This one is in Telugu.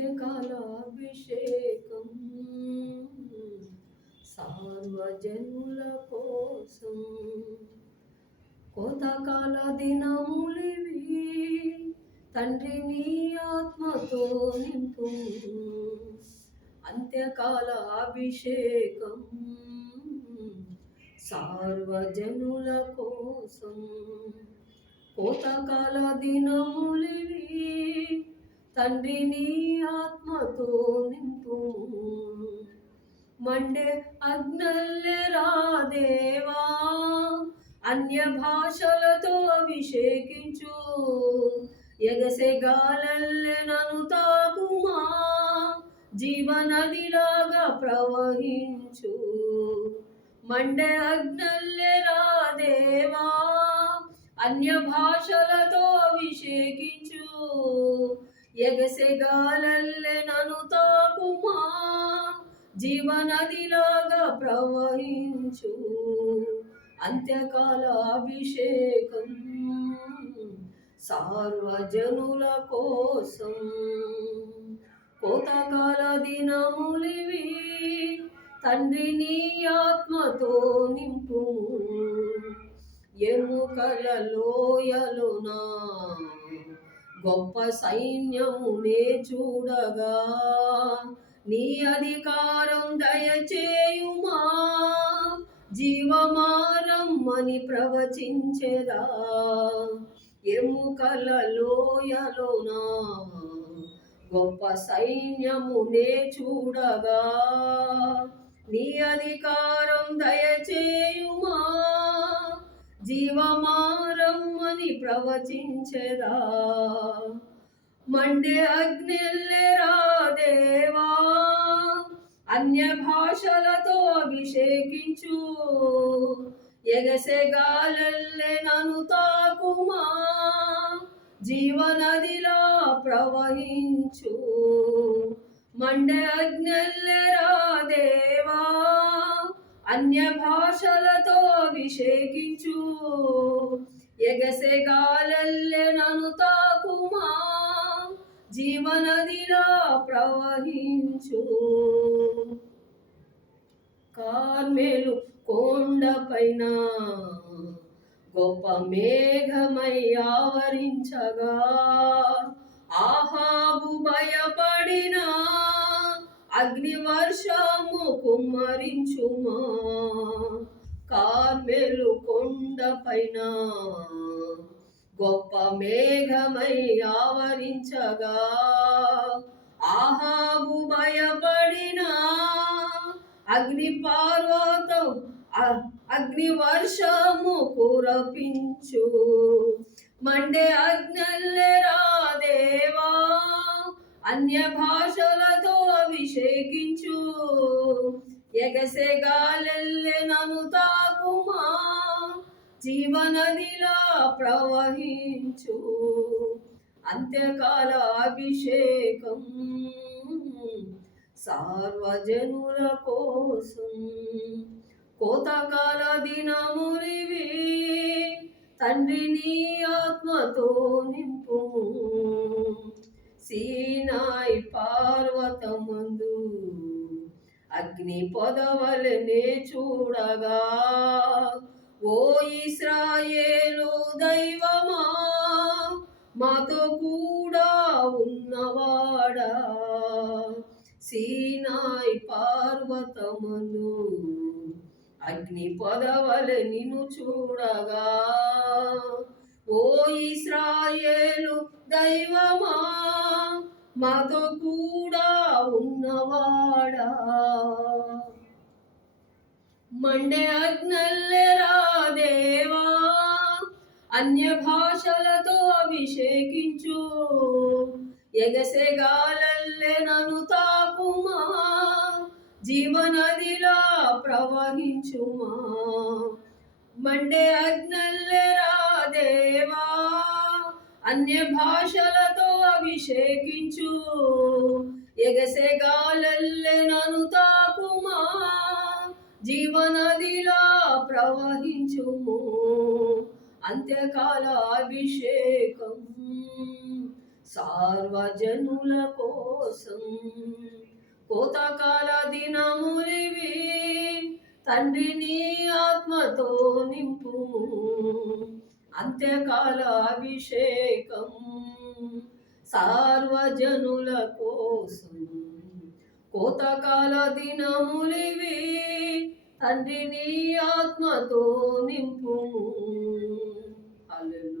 అంత్యకాలాభిషేకం సర్వజనుల కోసం కోతకాల దినములివి తండ్రి నీ ఆత్మతో నింపు అంత్యకాల అభిషేకం సర్వజనుల కోసం కోతకాల దినములివి తండ్రి నీ ఆత్మతో నింపు మండే అగ్నల్లెరా దేవా అన్య భాషలతో అభిషేకించు ఎగసే గాలల్లె నన్ను తాకుమా జీవనదిలాగా ప్రవహించు మండే అగ్నల్లెరా దేవా అన్య భాషలతో అభిషేకించు ఎగసే గాలల్లె నన్ను తాకుమా జీవనదిలాగా ప్రవహించు అంత్యకాల అభిషేకం సర్వజనుల కోసం కోతకాల దినములివి తండ్రి నీ ఆత్మతో నింపు ఎముకల లోయలునా గొప్ప సైన్యమునే చూడగా నీ అధికారం దయచేయుమా జీవమారమ్మని ప్రవచించెదా ఎముకల లోయలోనా గొప్ప సైన్యమునే చూడగా నీ అధికారం దయచేయుమా జీవమారమ్మని ప్రవచించెదా మండే అగ్నిల్లెరా దేవా అన్య భాషలతో అభిషేకించు ఎగసే గాలల్లె నన్ను తాకుమా జీవనదిలా ప్రవహించు మండే అగ్నిల్లెరా దేవా అన్య భాషలతో అభిషేకించు ఎగసే గాలల్లె నన్ను తాకుమా జీవనదిలా ప్రవహించు కార్మెలు కొండపైన గొప్ప మేఘమై ఆవరించగా ఆహాబు భయపడిన అగ్ని వర్షము కుమ్మరించుమా కార్మెలు కొండపైన గొప్ప మేఘమై ఆవరించగా ఆహాబు భయపడిన అగ్ని పర్వతం అగ్ని వర్షము కురపించు మండే అగ్నల్లెరా దేవా అన్య భాషలతో అభిషేకించు ఎగసే గాలల్లె నన్ను తాకుమా జీవనదిలా ప్రవహించు అంత్యకాల అభిషేకం సర్వజనుల కోసం కోతకాల దినములివి తండ్రి నీ ఆత్మతో నింపు సీనాయి పర్వతమందు అగ్ని పొదవలనే చూడగా ఓ ఇశ్రాయేలు దైవమా మాతో కూడా ఉన్నవాడా సీనాయి పర్వతమును అగ్ని పొదవలె నిన్ను చూడగా ఓ ఇశ్రాయేలు దైవమా మాతో కూడా ఉన్నవాడా మండే అగ్నల్లెరా దేవా అన్య భాషలతో అభిషేకించు ఎగసే గాలల్లె నన్ను తాకుమా జీవనదిలా ప్రవహించుమా మండే అగ్నల్లెరా దేవా అన్య భాషలతో అభిషేకించు ఎగసే గాలల్లె నన్ను తాకుమా జీవనదిలా ప్రవహించుము అంత్యకాల అభిషేకం సార్వజనుల కోసం కోతకాల దినములివి, తండ్రి నీ ఆత్మతో నింపుము. అంత్యకాల అభిషేకం సార్వజనుల కోసం కోతకాల దినములివి, తండ్రి నీ ఆత్మతో నింపుము. హల్లెలూయా.